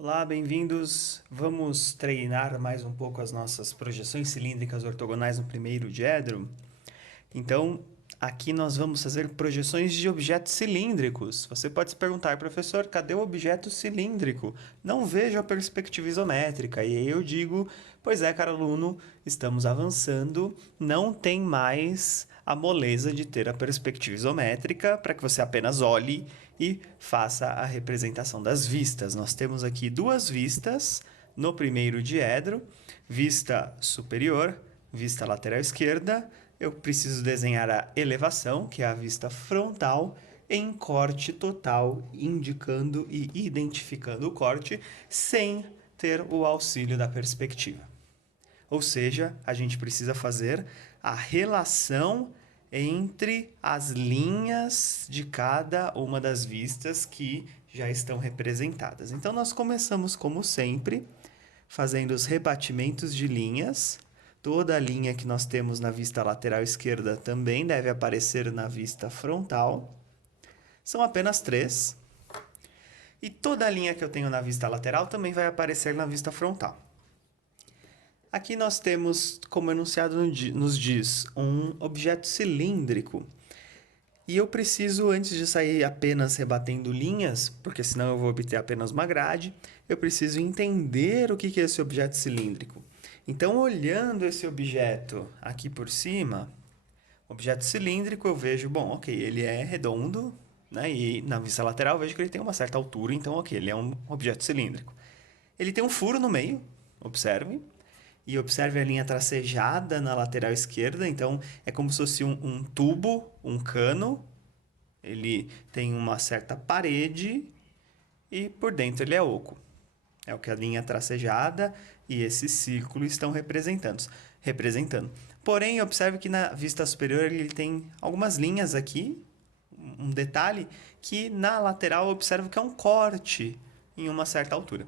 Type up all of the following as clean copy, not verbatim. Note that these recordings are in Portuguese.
Olá, bem-vindos. Vamos treinar mais um pouco as nossas projeções cilíndricas ortogonais no primeiro diedro. Então, aqui nós vamos fazer projeções de objetos cilíndricos. Você pode se perguntar, professor, cadê o objeto cilíndrico? Não vejo a perspectiva isométrica. E aí eu digo, pois é, caro aluno, estamos avançando, não tem mais a moleza de ter a perspectiva isométrica para que você apenas olhe e faça a representação das vistas. Nós temos aqui duas vistas no primeiro diedro, vista superior, vista lateral esquerda. Eu preciso desenhar a elevação, que é a vista frontal, em corte total, indicando e identificando o corte, sem ter o auxílio da perspectiva. Ou seja, a gente precisa fazer a relação entre as linhas de cada uma das vistas que já estão representadas. Então, nós começamos, como sempre, fazendo os rebatimentos de linhas. Toda a linha que nós temos na vista lateral esquerda também deve aparecer na vista frontal. São apenas 3. E toda a linha que eu tenho na vista lateral também vai aparecer na vista frontal. Aqui nós temos, como enunciado nos diz, um objeto cilíndrico. E eu preciso, antes de sair apenas rebatendo linhas, porque senão eu vou obter apenas uma grade, eu preciso entender o que é esse objeto cilíndrico. Então, olhando esse objeto aqui por cima, objeto cilíndrico, eu vejo, bom, ok, ele é redondo, né? E na vista lateral eu vejo que ele tem uma certa altura, então, ok, ele é um objeto cilíndrico. Ele tem um furo no meio, observe. E observe a linha tracejada na lateral esquerda, então é como se fosse um tubo, um cano. Ele tem uma certa parede e por dentro ele é oco. É o que a linha tracejada e esse círculo estão representando. Porém, observe que na vista superior ele tem algumas linhas aqui, um detalhe, que na lateral observo que é um corte em uma certa altura.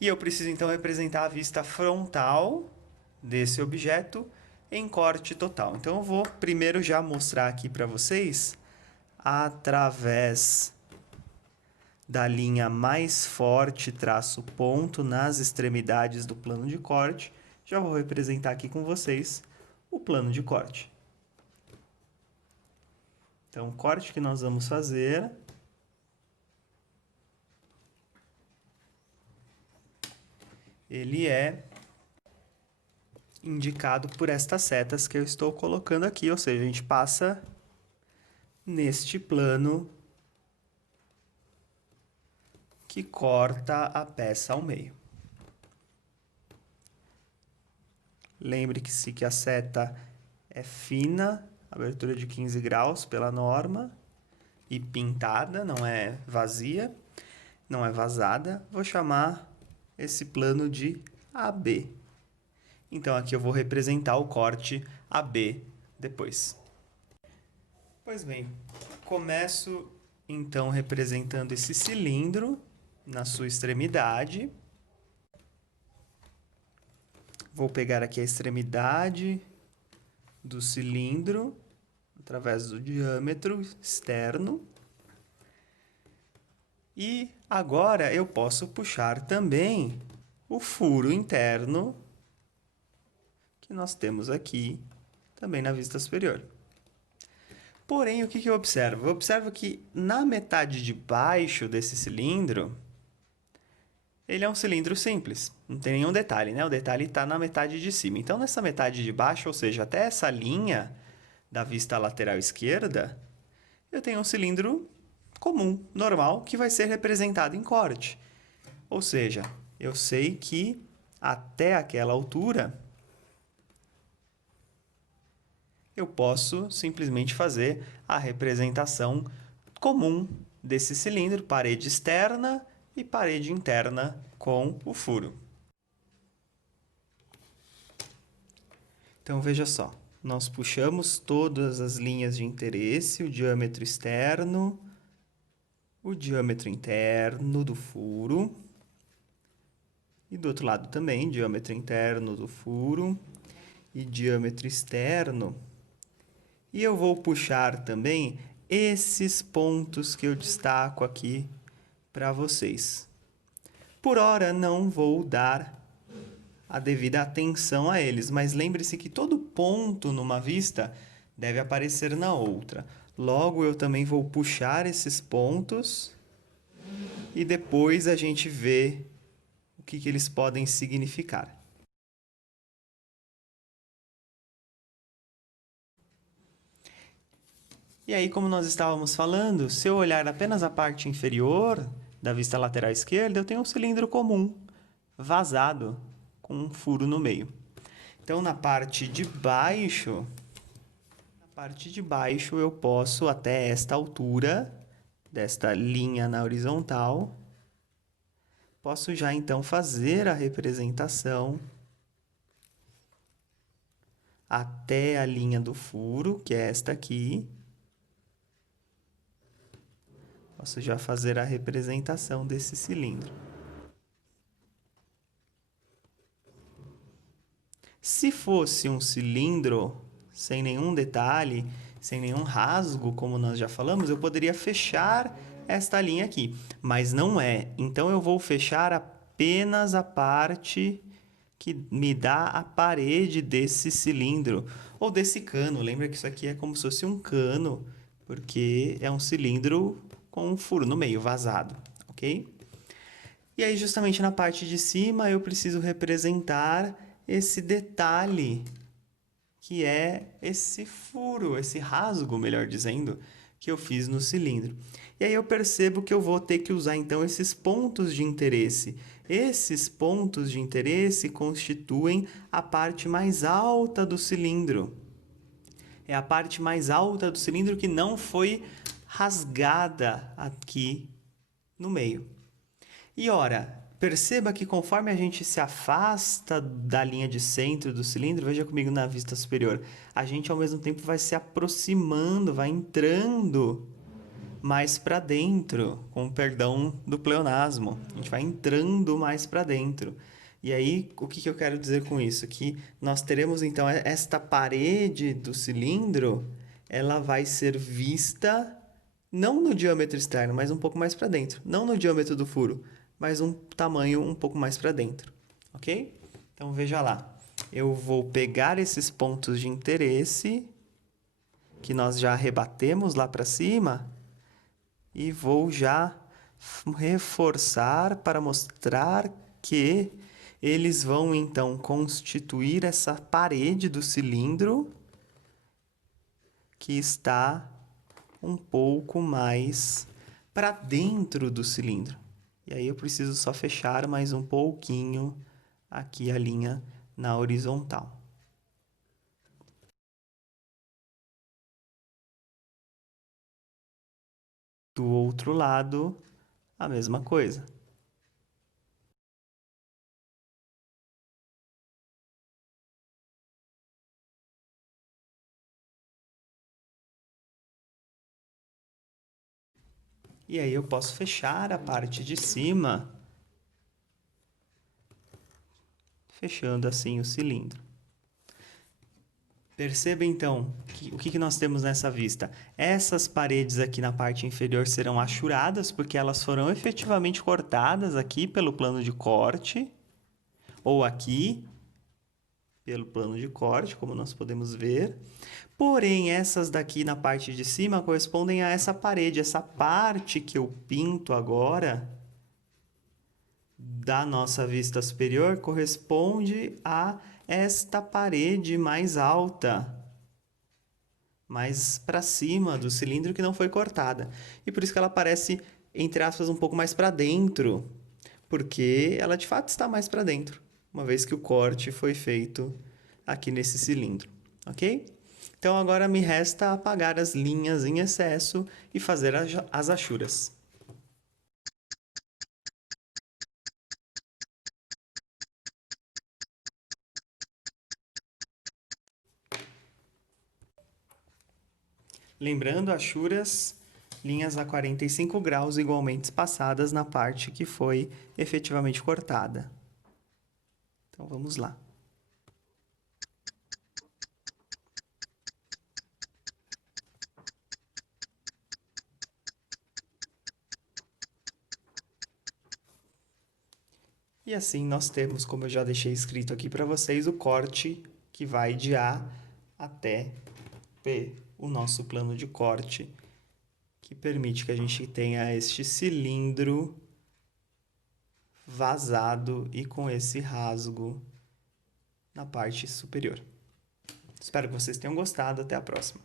E eu preciso então representar a vista frontal desse objeto em corte total. Então eu vou primeiro já mostrar aqui para vocês através da linha mais forte traço ponto nas extremidades do plano de corte. Já vou representar aqui com vocês o plano de corte. Então, o corte que nós vamos fazer ele é indicado por estas setas que eu estou colocando aqui, ou seja, a gente passa neste plano que corta a peça ao meio. Lembre-se que a seta é fina, abertura de 15 graus pela norma, e pintada, não é vazia, não é vazada. Vou chamar esse plano de AB. Então, aqui eu vou representar o corte AB depois. Pois bem, começo então representando esse cilindro na sua extremidade. Vou pegar aqui a extremidade do cilindro através do diâmetro externo. E agora eu posso puxar também o furo interno que nós temos aqui também na vista superior. Porém, o que eu observo? Eu observo que na metade de baixo desse cilindro, ele é um cilindro simples, não tem nenhum detalhe, né? O detalhe está na metade de cima. Então, nessa metade de baixo, ou seja, até essa linha da vista lateral esquerda, eu tenho um cilindro comum, normal, que vai ser representado em corte. Ou seja, eu sei que até aquela altura eu posso simplesmente fazer a representação comum desse cilindro, parede externa e parede interna com o furo. Então, veja só, nós puxamos todas as linhas de interesse, o diâmetro externo, o diâmetro interno do furo, e do outro lado também, diâmetro interno do furo e diâmetro externo. E eu vou puxar também esses pontos que eu destaco aqui para vocês. Por hora, não vou dar a devida atenção a eles, mas lembre-se que todo ponto numa vista deve aparecer na outra. Logo, eu também vou puxar esses pontos e depois a gente vê o que eles podem significar. E aí, como nós estávamos falando, se eu olhar apenas a parte inferior da vista lateral esquerda, eu tenho um cilindro comum, vazado, com um furo no meio. Então, na parte de baixo eu posso até esta altura, desta linha na horizontal, posso já então fazer a representação até a linha do furo, que é esta aqui. Posso já fazer a representação desse cilindro. Se fosse um cilindro sem nenhum detalhe, sem nenhum rasgo, como nós já falamos, eu poderia fechar esta linha aqui, mas não é. Então, eu vou fechar apenas a parte que me dá a parede desse cilindro, ou desse cano. Lembra que isso aqui é como se fosse um cano, porque é um cilindro com um furo no meio, vazado, ok? E aí, justamente na parte de cima, eu preciso representar esse detalhe, que é esse furo, esse rasgo, melhor dizendo, que eu fiz no cilindro. E aí eu percebo que eu vou ter que usar, então, esses pontos de interesse. Esses pontos de interesse constituem a parte mais alta do cilindro. É a parte mais alta do cilindro que não foi rasgada aqui no meio. E ora, perceba que conforme a gente se afasta da linha de centro do cilindro, veja comigo na vista superior, a gente ao mesmo tempo vai se aproximando, vai entrando mais para dentro, com o perdão do pleonasmo. A gente vai entrando mais para dentro. E aí, o que eu quero dizer com isso? Que nós teremos então esta parede do cilindro, ela vai ser vista não no diâmetro externo, mas um pouco mais para dentro. Não no diâmetro do furo, mas um tamanho um pouco mais para dentro. Ok? Então veja lá. Eu vou pegar esses pontos de interesse que nós já rebatemos lá para cima e vou já reforçar para mostrar que eles vão então constituir essa parede do cilindro que está um pouco mais para dentro do cilindro. E aí eu preciso só fechar mais um pouquinho aqui a linha na horizontal. Do outro lado, a mesma coisa. E aí eu posso fechar a parte de cima, fechando assim o cilindro. Perceba então o que nós temos nessa vista. Essas paredes aqui na parte inferior serão achuradas, porque elas foram efetivamente cortadas aqui pelo plano de corte, ou aqui pelo plano de corte, como nós podemos ver. Porém, essas daqui na parte de cima correspondem a essa parede, essa parte que eu pinto agora da nossa vista superior corresponde a esta parede mais alta, mais para cima do cilindro que não foi cortada. E por isso que ela aparece, entre aspas, um pouco mais para dentro, porque ela de fato está mais para dentro, uma vez que o corte foi feito aqui nesse cilindro, ok? Então agora me resta apagar as linhas em excesso e fazer as achuras. Lembrando, achuras, linhas a 45 graus igualmente espaçadas na parte que foi efetivamente cortada. Então vamos lá. E assim nós temos, como eu já deixei escrito aqui para vocês, o corte que vai de A até P, o nosso plano de corte, que permite que a gente tenha este cilindro vazado e com esse rasgo na parte superior. Espero que vocês tenham gostado. Até a próxima.